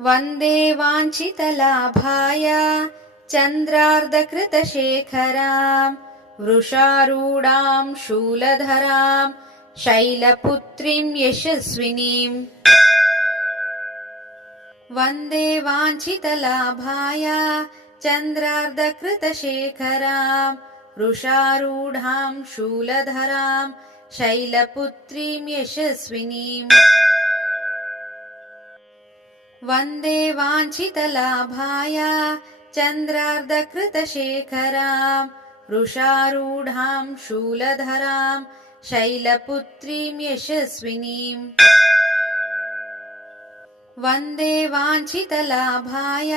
वन्दे वाञ्छितलाभाय चन्द्रार्धकृतशेखराम् वृषारूढाम् शूलधराम् शैलपुत्रीम् यशस्विनीम्। वन्दे वाञ्छितलाभाय चन्द्रार्धकृतशेखराम् वृषारूढाम् शूलधराम् शैलपुत्रीम् यशस्विनीम्। वन्दे वाञ्छितलाभाय चन्द्रार्धकृतशेखराम् वृषारूढाम् शूलधराम् शैलपुत्रीम् यशस्विनीम्। वन्दे वाञ्छितलाभाय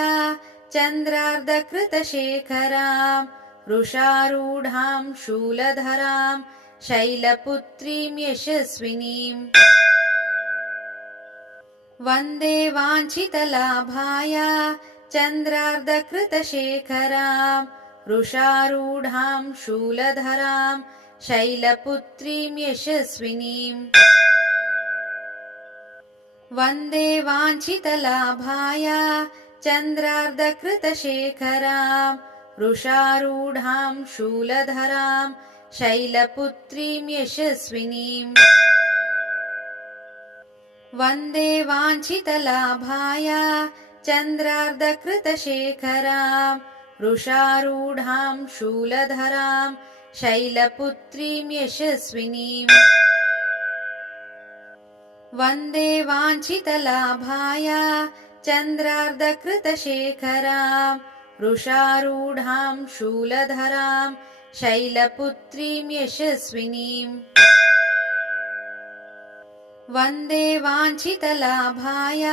चन्द्रार्धकृतशेखराम् वृषारूढाम् शूलधराम् शैलपुत्रीम् यशस्विनीम्। वन्दे वाञ्छितलाभाय चन्द्रार्धकृतशेखराम् वृषारूढाम् शूलधराम् शैलपुत्रीम् यशस्विनीम्। वन्दे वाञ्छितलाभाय चन्द्रार्धकृतशेखराम् वृषारूढाम् शूलधराम् शैलपुत्रीम् यशस्विनीम्। वन्दे वाञ्छितलाभाय चन्द्रार्धकृतशेखराम् वृषारूढाम् शूलधराम् शैलपुत्रीम् यशस्विनीम्। वन्दे वाञ्छितलाभाय चन्द्रार्धकृतशेखराम् वृषारूढाम् शूलधराम् शैलपुत्रीम् यशस्विनीम्। वन्दे वाञ्छितलाभाय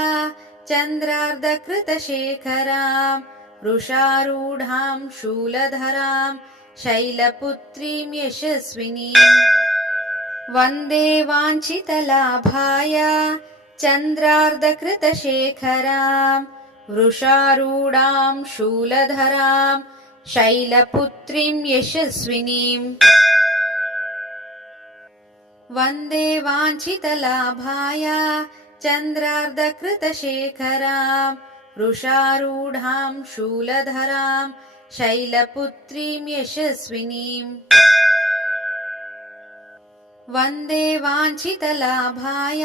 चन्द्रार्धकृतशेखराम् वृषारूढाम् शूलधराम् शैलपुत्रीम् यशस्विनीम्। वन्दे वाञ्छितलाभाय चन्द्रार्धकृतशेखराम् वृषारूढाम् शूलधराम् शैलपुत्रीम् यशस्विनीम्। वन्दे वाञ्छितलाभाय चन्द्रार्धकृतशेखराम् वृषारूढाम् शूलधराम् शैलपुत्रीम् यशस्विनीम्। वन्दे वाञ्छितलाभाय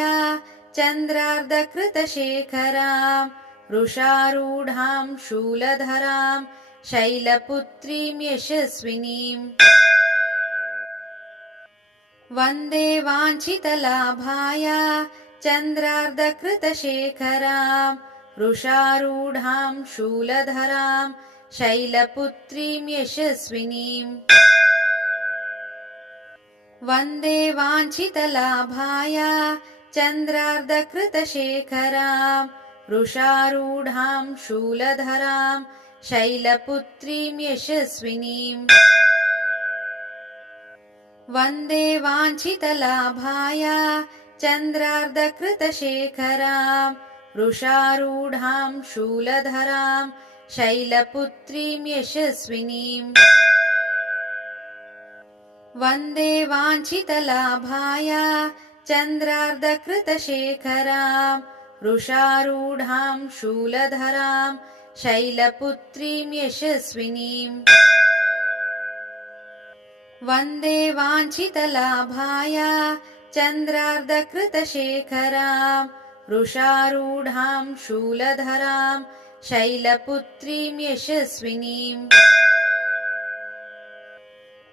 चन्द्रार्धकृतशेखराम् वृषारूढाम् शूलधराम् शैलपुत्रीम् यशस्विनीम्। वन्दे वाञ्छितलाभाय चन्द्रार्धकृतशेखराम् वृषारूढाम् शूलधराम् शैलपुत्रीम् यशस्विनीम्। वन्दे वाञ्छितलाभाय चन्द्रार्धकृतशेखराम् वृषारूढाम् शूलधराम् शैलपुत्रीम् यशस्विनीम्। वन्दे वाञ्छितलाभाय चन्द्रार्धकृतशेखराम् वृषारूढाम् शूलधराम् शैलपुत्रीम् यशस्विनीम्। वन्दे वाञ्छितलाभाय चन्द्रार्धकृतशेखराम् वृषारूढाम् शूलधराम् शैलपुत्रीम् यशस्विनीम्। वन्दे वाञ्छितलाभाय चन्द्रार्धकृतशेखराम् वृषारूढाम् शूलधराम् शैलपुत्रीम् यशस्विनीम्।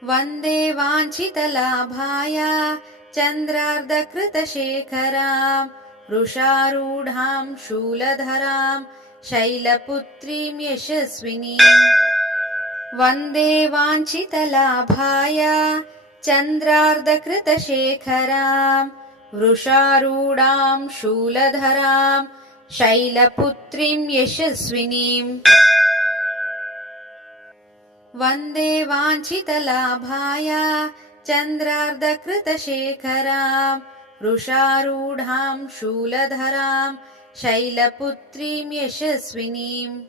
वन्दे वाञ्छितलाभाय चन्द्रार्धकृतशेखराम् वृषारूढाम् शूलधराम् शैलपुत्रीम् यशस्विनीम्। वन्दे वाञ्छितलाभाय चन्द्रार्धकृतशेखराम् वृषारूढाम् शूलधराम् शैलपुत्रीम् यशस्विनीम्। वन्दे वाञ्छितलाभाय चन्द्रार्धकृतशेखराम् वृषारूढाम् शूलधराम् शैलपुत्रीम् यशस्विनीम्।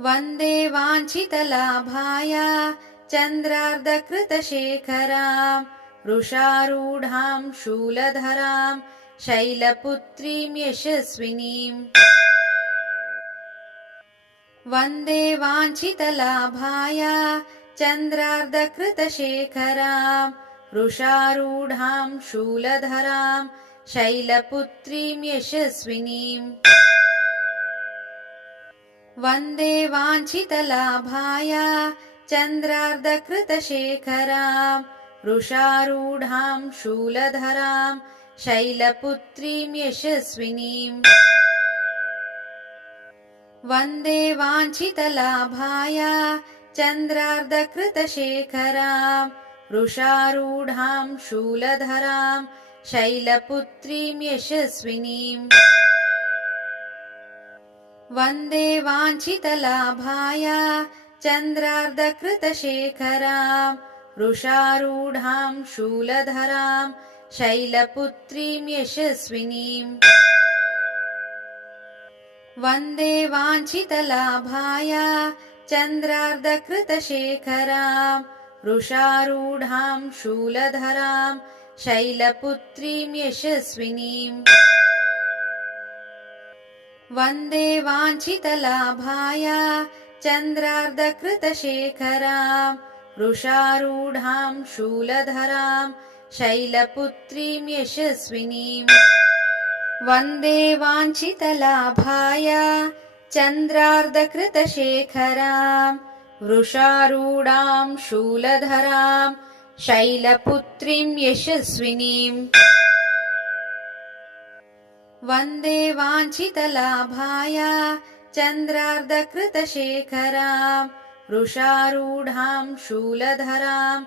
वन्दे वाञ्छितलाभाय चन्द्रार्धकृतशेखराम् वृषारूढाम् शूलधराम् शैलपुत्रीं यशस्विनीम् वन्दे वाञ्छितलाभाय चन्द्रार्धकृतशेखरां वृषारूढां शूलधरां शैलपुत्रीं यशस्विनीम् वन्दे वाञ्छितलाभाय चन्द्रार्धकृतशेखरां वृषारूढां शूलधरां शैलपुत्रीं यशस्विनीम् वन्दे वाञ्छितलाभाय चन्द्रार्धकृतशेखरां वृषारूढां शूलधरां शैलपुत्रीं यशस्विनीम् वन्दे वाञ्छितलाभाय चन्द्रार्धकृतशेखरां वृषारूढां शूलधरां शैलपुत्रीं यशस्विनीम् वन्दे वाञ्छितलाभाय चन्द्रार्धकृतशेखरां वृषारूढां शूलधरां शैलपुत्रीं यशस्विनीम् वन्दे वाञ्छितलाभाय चन्द्रार्धकृतशेखरां वृषारूढां शूलधरां शैलपुत्रीं यशस्विनीम् वन्दे वाञ्छितलाभाय चन्द्रार्धकृतशेखरां वृषारूढां शूलधरां शैलपुत्रीं यशस्विनीम् वन्दे वाञ्छितलाभाय चन्द्रार्धकृतशेखरां वृषारूढां शूलधरां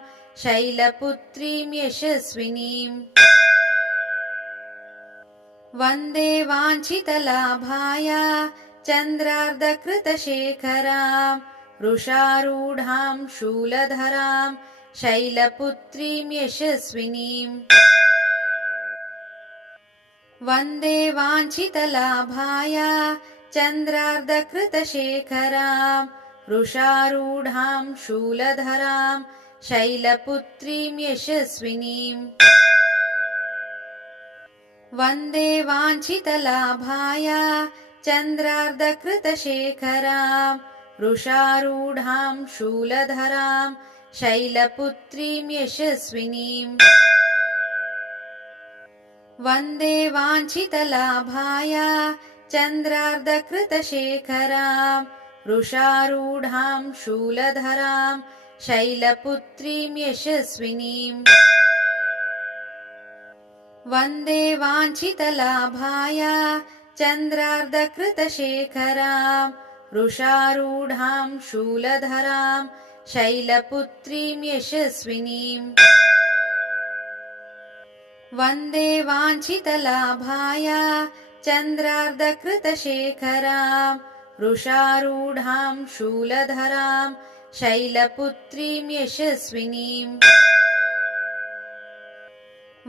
शैलपुत्रीं यशस्विनीम् वन्दे वाञ्छितलाभाय चन्द्रार्धकृतशेखरां वृषारूढां शूलधरां शैलपुत्रीं यशस्विनीम् वन्दे वाञ्छितलाभाय चन्द्रार्धकृतशेखरां वृषारूढां शूलधरां शैलपुत्रीं यशस्विनीम् वन्दे वाञ्छितलाभाय चन्द्रार्धकृतशेखरां वृषारूढां शूलधरां शैलपुत्रीं यशस्विनीम् वन्दे वाञ्छितलाभाय चन्द्रार्धकृतशेखरां वृषारूढां शूलधरां शैलपुत्रीं यशस्विनीम् वन्दे वाञ्छितलाभाय चन्द्रार्धकृतशेखरां वृषारूढां शूलधरां शैलपुत्रीं यशस्विनीम् वन्दे वाञ्छितलाभाय चन्द्रार्धकृतशेखरां वृषारूढां शूलधरां शैलपुत्रीं यशस्विनीम्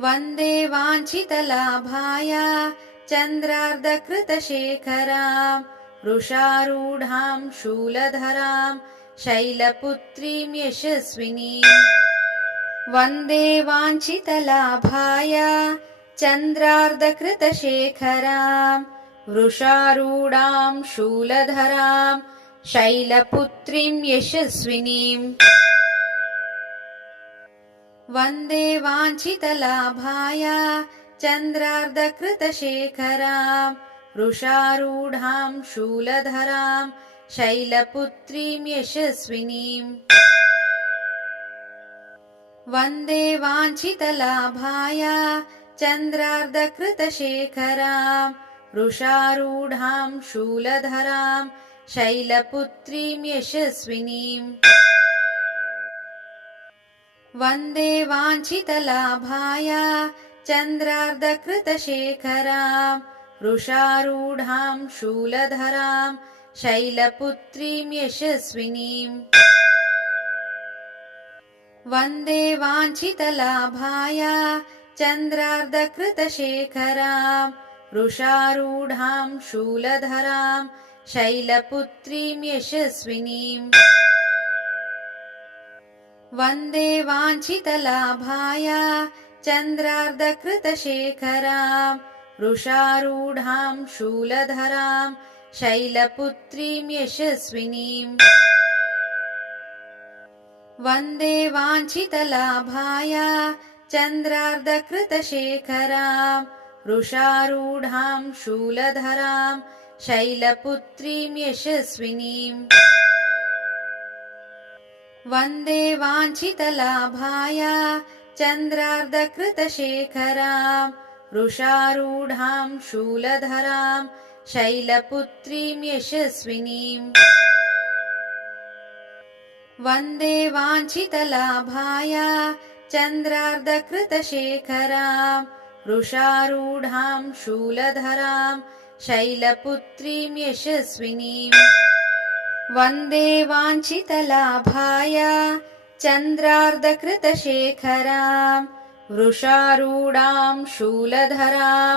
वन्दे वाञ्छितलाभाय चन्द्रार्धकृतशेखरां वृषारूढां शूलधरां शैलपुत्रीं यशस्विनीम् वन्दे वाञ्छितलाभाय चन्द्रार्धकृतशेखरां वृषारूढां शूलधरां शैलपुत्रीं यशस्विनीम् वन्दे वाञ्छितलाभाय चन्द्रार्धकृतशेखरां वृषारूढां शूलधरां शैलपुत्रीं यशस्विनीम् वन्दे वाञ्छितलाभाय चन्द्रार्धकृतशेखरां वृषारूढां शूलधरां शैलपुत्रीं यशस्विनीम् वन्दे वाञ्छितलाभाय चन्द्रार्धकृतशेखरां वृषारूढां शूलधरां शैलपुत्रीं यशस्विनीम् वन्दे वाञ्छितलाभाय चन्द्रार्धकृतशेखरां वृषारूढां शूलधरां शैलपुत्रीं यशस्विनीम् वन्दे वाञ्छितलाभाय चन्द्रार्धकृतशेखरां वृषारूढां शूलधरां शैलपुत्रीं यशस्विनीम् वन्दे वाञ्छितलाभाय चन्द्रार्धकृतशेखरां वृषारूढां शूलधरां शैलपुत्रीं यशस्विनीम् वन्दे वाञ्छितलाभाय चन्द्रार्धकृतशेखरां वृषारूढां शूलधरां शैलपुत्रीं यशस्विनीम् वन्दे वाञ्छितलाभाय चन्द्रार्धकृतशेखरां वृषारूढां शूलधरां शैलपुत्रीं यशस्विनीम् वन्दे वाञ्छितलाभाय चन्द्रार्धकृतशेखरां वृषारूढां शूलधरां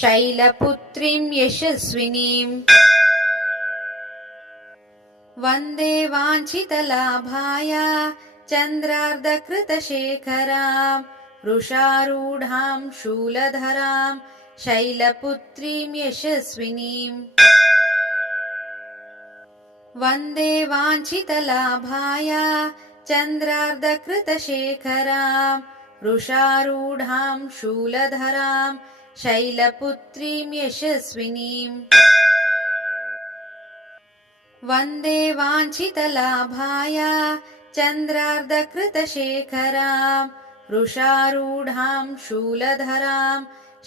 शैलपुत्रीं यशस्विनीम् वन्दे वाञ्छितलाभाय चन्द्रार्धकृतशेखरां वृषारूढां शूलधरां शैलपुत्रीं यशस्विनीम् वन्दे वाञ्छितलाभाय चन्द्रार्धकृतशेखरां वृषारूढां शूलधरां शैलपुत्रीं यशस्विनीम् वन्दे वाञ्छितलाभाय चन्द्रार्धकृतशेखरां वृषारूढां शूलधरां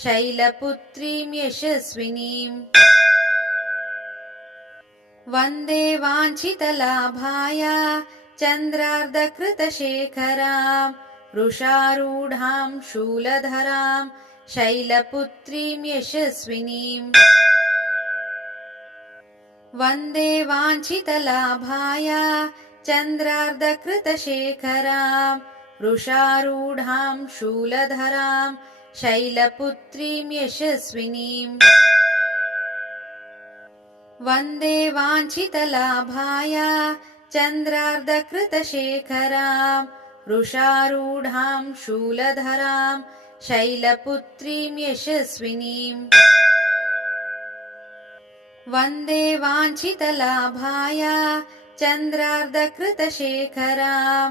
शैलपुत्रीं यशस्विनीम् वन्दे वाञ्छितलाभाय चन्द्रार्धकृतशेखरां वृषारूढां शूलधरां शैलपुत्रीं यशस्विनीम् वन्दे वाञ्छितलाभाय चन्द्रार्धकृतशेखरां वृषारूढां शूलधरां शैलपुत्रीं यशस्विनीम् वन्दे वाञ्छितलाभाय चन्द्रार्धकृतशेखरां वृषारूढां शूलधरां शैलपुत्रीं यशस्विनीम् वन्दे वाञ्छितलाभाय चन्द्रार्धकृतशेखरां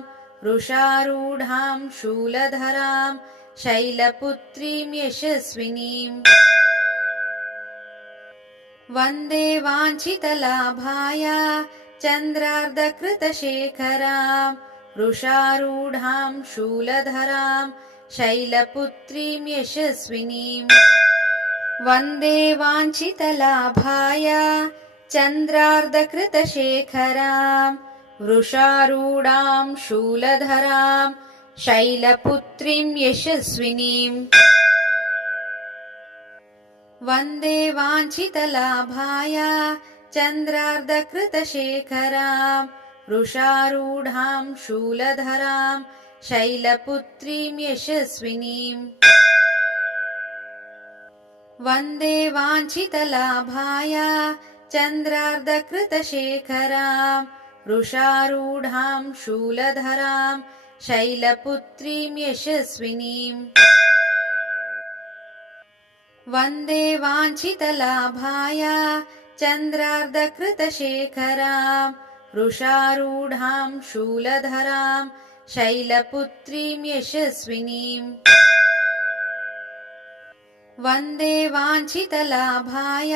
वृषारूढां शूलधरां शैलपुत्रीं यशस्विनीम् वन्दे वाञ्छितलाभाय चन्द्रार्धकृतशेखरां वृषारूढां शूलधरां शैलपुत्रीं यशस्विनीम् वन्दे वाञ्छितलाभाय चन्द्रार्धकृतशेखरां वृषारूढां शूलधरां शैलपुत्रीं यशस्विनीम् वन्दे वाञ्छितलाभाय चन्द्रार्धकृतशेखरां वृषारूढां शूलधरां शैलपुत्रीं यशस्विनीम् वन्दे वाञ्छितलाभाय चन्द्रार्धकृतशेखरां वृषारूढां शूलधरां शैलपुत्रीं यशस्विनीम् वन्दे वाञ्छितलाभाय चन्द्रार्धकृतशेखरां वृषारूढां शूलधरां शैलपुत्रीं यशस्विनीम् वन्दे वाञ्छितलाभाय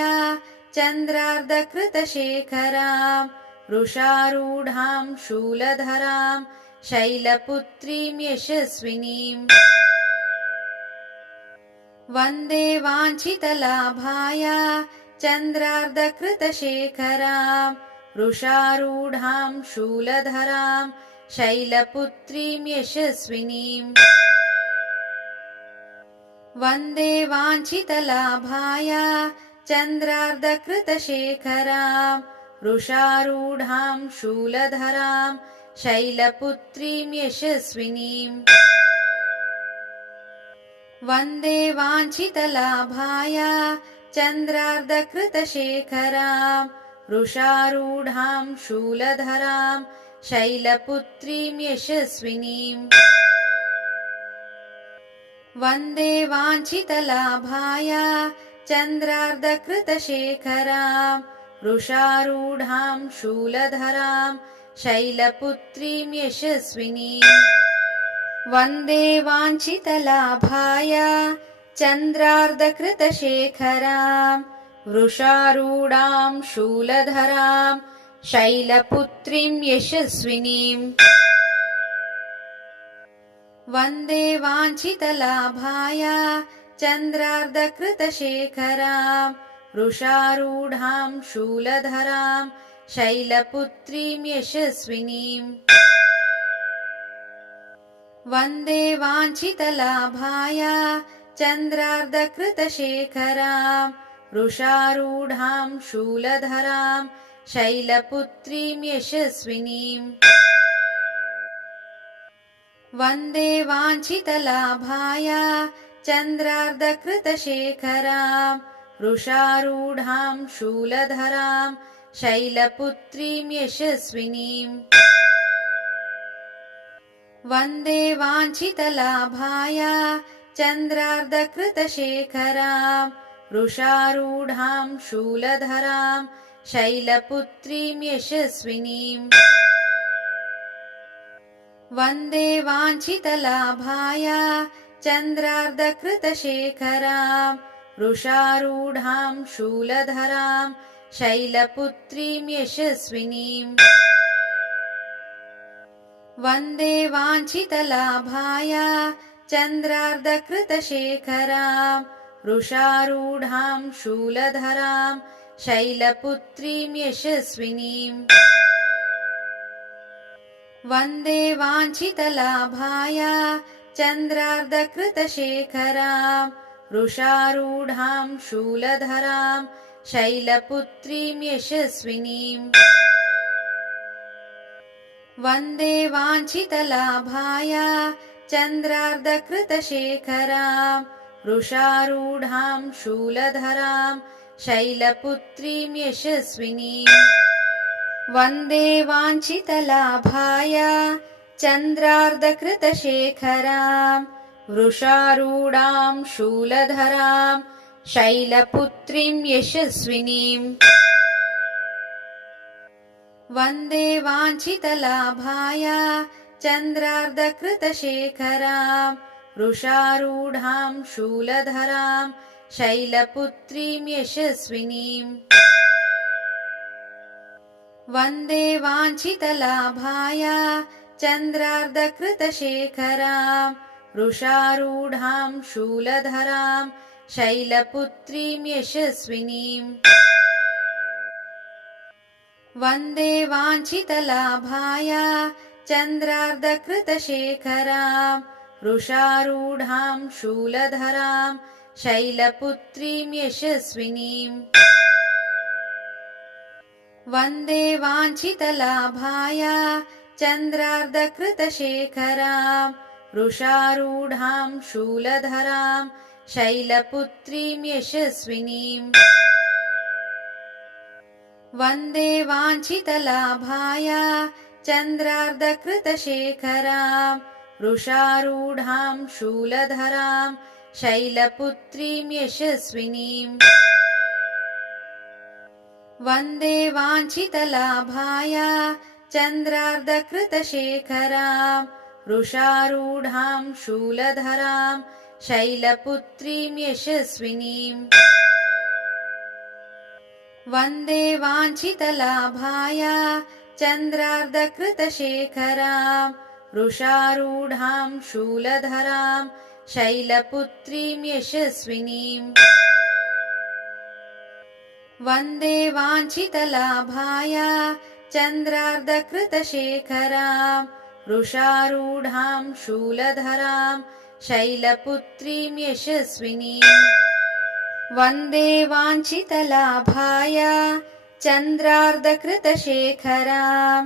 चन्द्रार्धकृतशेखरां वृषारूढां शूलधरां शैलपुत्रीं यशस्विनीम् वन्दे वाञ्छितलाभाय चन्द्रार्धकृतशेखरां वृषारूढां शूलधरां शैलपुत्रीं यशस्विनीम् वन्दे वाञ्छितलाभाय चन्द्रार्धकृतशेखरां वृषारूढां शूलधरां शैलपुत्रीं यशस्विनीम् वन्दे वाञ्छितलाभाय चन्द्रार्धकृतशेखरां वृषारूढां शूलधरां शैलपुत्रीं यशस्विनीम् वन्दे वाञ्छितलाभाय चन्द्रार्धकृतशेखरां वृषारूढां शूलधरां शैलपुत्रीं यशस्विनीम् वन्दे वाञ्छितलाभाय चन्द्रार्धकृतशेखरां वृषारूढां शूलधरां शैलपुत्रीं यशस्विनीम् वन्दे वाञ्छितलाभाय चन्द्रार्धकृतशेखरां वृषारूढां शूलधरां शैलपुत्रीं यशस्विनीम् वन्दे वाञ्छितलाभाय चन्द्रार्धकृतशेखरां वृषारूढां शूलधरां शैलपुत्रीं यशस्विनीम् वन्दे वाञ्छितलाभाय चन्द्रार्धकृतशेखरां वृषारूढां शूलधरां शैलपुत्रीं यशस्विनीम् वन्दे वाञ्छितलाभाय चन्द्रार्धकृतशेखरां वृषारूढां शूलधरां शैलपुत्रीं यशस्विनीम् वन्दे वाञ्छितलाभाय चन्द्रार्धकृतशेखरां वृषारूढां शूलधरां शैलपुत्रीं यशस्विनीम् वन्दे वाञ्छितलाभाय चन्द्रार्धकृतशेखरां वृषारूढां शूलधरां शैलपुत्रीं यशस्विनीम् वन्दे वाञ्छितलाभाय चन्द्रार्धकृतशेखरां वृषारूढां शूलधरां शैलपुत्रीं यशस्विनीम् वन्दे वाञ्छितलाभाय चन्द्रार्धकृतशेखरां वृषारूढां शूलधरां शैलपुत्रीं यशस्विनीम् वन्दे वाञ्छितलाभाय चन्द्रार्धकृतशेखरां वृषारूढां शूलधरां शैलपुत्रीं यशस्विनीम् वन्दे वाञ्छितलाभाय चन्द्रार्धकृतशेखरां वृषारूढां शूलधरां शैलपुत्रीं यशस्विनीम् वन्दे वाञ्छितलाभाय चन्द्रार्धकृतशेखरां वृषारूढां शूलधरां शैलपुत्रीं यशस्विनीम् वन्दे वाञ्छितलाभाय चन्द्रार्धकृतशेखरां वृषारूढां शूलधरां शैलपुत्रीं यशस्विनीम् वन्दे वाञ्छितलाभाय चन्द्रार्धकृतशेखरां वृषारूढां शूलधरां शैलपुत्रीं यशस्विनीम् वन्दे वाञ्छितलाभाय चन्द्रार्धकृतशेखरां वृषारूढां शूलधरां शैलपुत्रीं यशस्विनीम् वन्दे वाञ्छितलाभाय चन्द्रार्धकृतशेखरां वृषारूढां शूलधरां शैलपुत्रीं यशस्विनीम् वन्दे वाञ्छितलाभाय चन्द्रार्धकृतशेखरां वृषारूढां शूलधरां शैलपुत्रीं यशस्विनीम् वन्दे वाञ्छितलाभाय चन्द्रार्धकृतशेखरां वृषारूढां शूलधरां शैलपुत्रीं यशस्विनीम् वन्दे वाञ्छितलाभाय चन्द्रार्धकृतशेखरां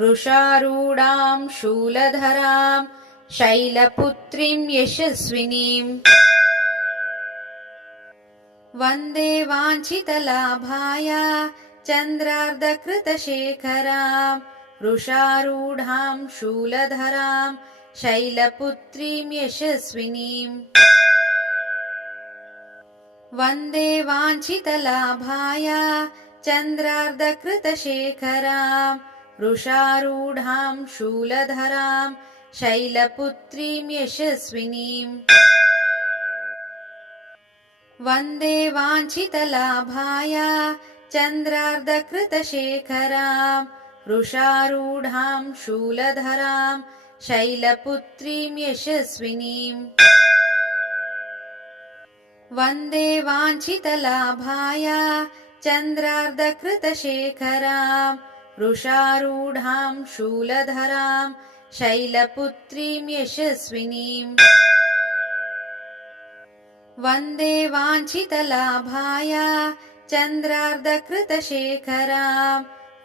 वृषारूढां शूलधरां शैलपुत्रीं यशस्विनीम् वन्दे वाञ्छितलाभाय चन्द्रार्धकृतशेखरां वृषारूढां शूलधरां शैलपुत्रीं यशस्विनीम् वन्दे वाञ्छितलाभाय चन्द्रार्धकृतशेखरां वृषारूढां शूलधरां शैलपुत्रीं यशस्विनीम् वन्दे वाञ्छितलाभाय चन्द्रार्धकृतशेखरां वृषारूढां शूलधरां शैलपुत्रीं यशस्विनीम् वन्दे वाञ्छितलाभाय चन्द्रार्धकृतशेखरां वृषारूढां शूलधरां शैलपुत्रीं यशस्विनीम् वन्दे वाञ्छितलाभाय चन्द्रार्धकृतशेखरां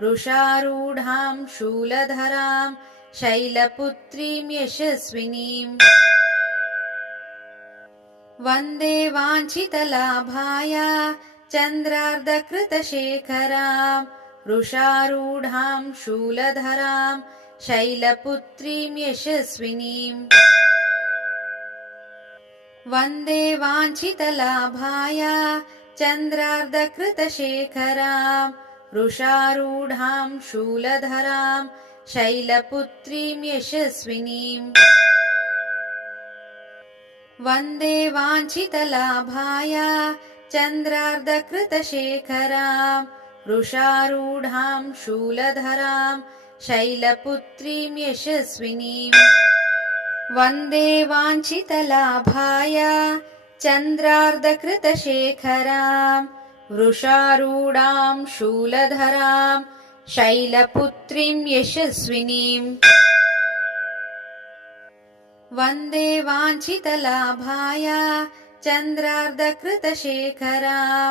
वृषारूढां शूलधरां शैलपुत्रीं यशस्विनीम् वन्दे वाञ्छितलाभाय चन्द्रार्धकृतशेखरां वृषारूढां शूलधरां शैलपुत्रीं यशस्विनीम् वन्दे वाञ्छितलाभाय चन्द्रार्धकृतशेखरां वृषारूढां शूलधरां शैलपुत्रीं यशस्विनीम् वन्दे वाञ्छितलाभाय चन्द्रार्धकृतशेखरां वृषारूढां शूलधरां शैलपुत्रीं यशस्विनीम् वन्दे वाञ्छितलाभाय चन्द्रार्धकृतशेखरां वृषारूढां शूलधरां शैलपुत्रीं यशस्विनीम् वन्दे वाञ्छितलाभाय चन्द्रार्धकृतशेखरां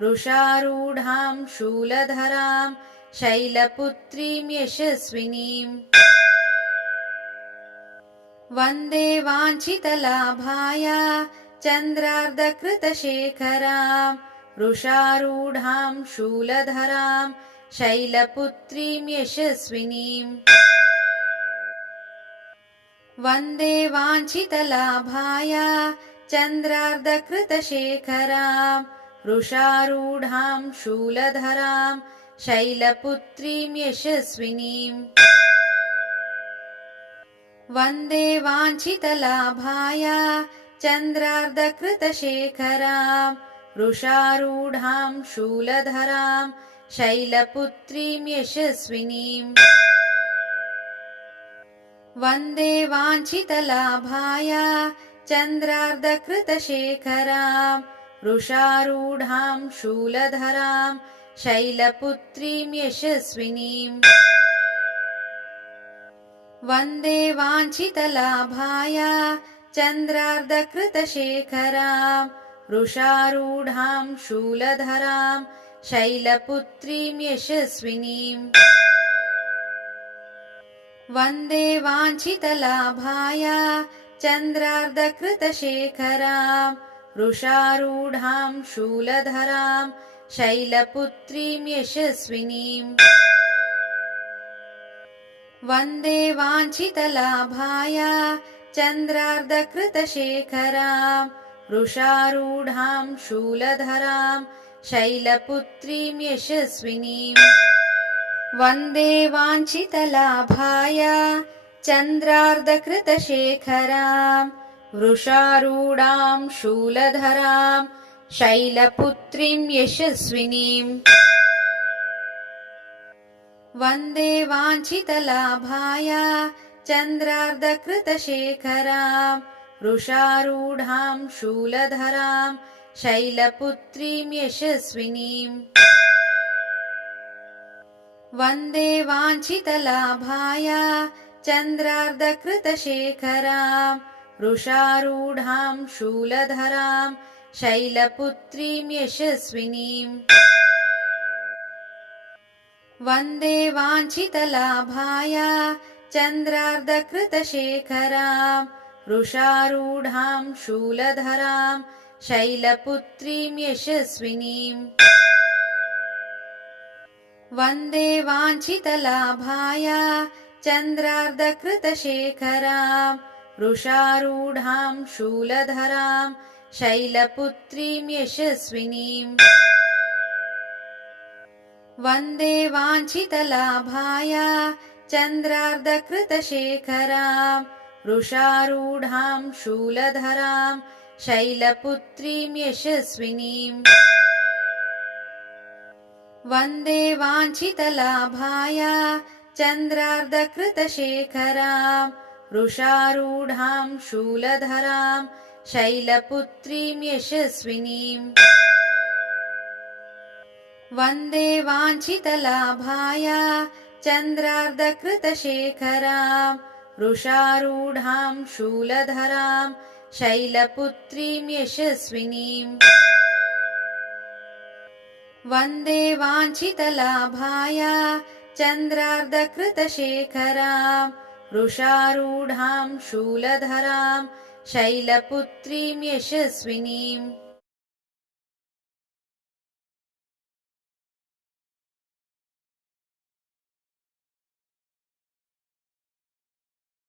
वृषारूढां शूलधरां शैलपुत्रीं यशस्विनीम् वन्दे वाञ्छितलाभाय चन्द्रार्धकृतशेखरां वृषारूढां शूलधरां शैलपुत्रीं यशस्विनीम् वन्दे वाञ्छितलाभाय चन्द्रार्धकृतशेखरां वृषारूढां शूलधरां शैलपुत्रीं यशस्विनीम् वन्दे वाञ्छितलाभाय चन्द्रार्धकृतशेखरां वृषारूढां शूलधरां शैलपुत्रीं यशस्विनीम् वन्दे वाञ्छितलाभाय चन्द्रार्धकृतशेखरां वृषारूढां शूलधरां शैलपुत्रीं यशस्विनीम् वन्दे वाञ्छितलाभाय चन्द्रार्धकृतशेखरां वृषारूढां शूलधरां शैलपुत्रीं यशस्विनीम् वन्दे वाञ्छितलाभाय चन्द्रार्धकृतशेखरां वृषारूढां शूलधरां शैलपुत्रीं यशस्विनीम् वन्दे वाञ्छितलाभाय चन्द्रार्धकृतशेखरां वृषारूढां शूलधरां शैलपुत्रीं यशस्विनीम् वन्दे वाञ्छितलाभाय चन्द्रार्धकृतशेखरां वृषारूढां शूलधरां शैलपुत्रीं यशस्विनीम् वन्दे वाञ्छितलाभाय चन्द्रार्धकृतशेखरां वृषारूढां शूलधरां शैलपुत्रीं यशस्विनीम् वन्दे वाञ्छितलाभाय चन्द्रार्धकृतशेखरां वृषारूढां शूलधरां शैलपुत्रीं यशस्विनीम् वन्दे वाञ्छितलाभाय चन्द्रार्धकृतशेखरां वृषारूढां शूलधरां शैलपुत्रीं यशस्विनीम् वन्दे वाञ्छितलाभाय चन्द्रार्धकृतशेखरां वृषारूढां शूलधरां शैलपुत्रीं यशस्विनीम् वन्दे वाञ्छितलाभाय चन्द्रार्धकृतशेखराम् वृषारूढां शूलधरां शैलपुत्रीं यशस्विनीम् वन्दे वाञ्छितलाभाय चन्द्रार्धकृतशेखरां वृषारूढां शूलधरां शैलपुत्रीं यशस्विनीम् वन्दे वाञ्छितलाभाय चन्द्रार्धकृतशेखरां वृषारूढां शूलधरां शैलपुत्रीं यशस्विनीम् वन्दे वाञ्छितलाभाय चन्द्रार्धकृतशेखरां वृषारूढां शूलधरां शैलपुत्रीं यशस्विनीम्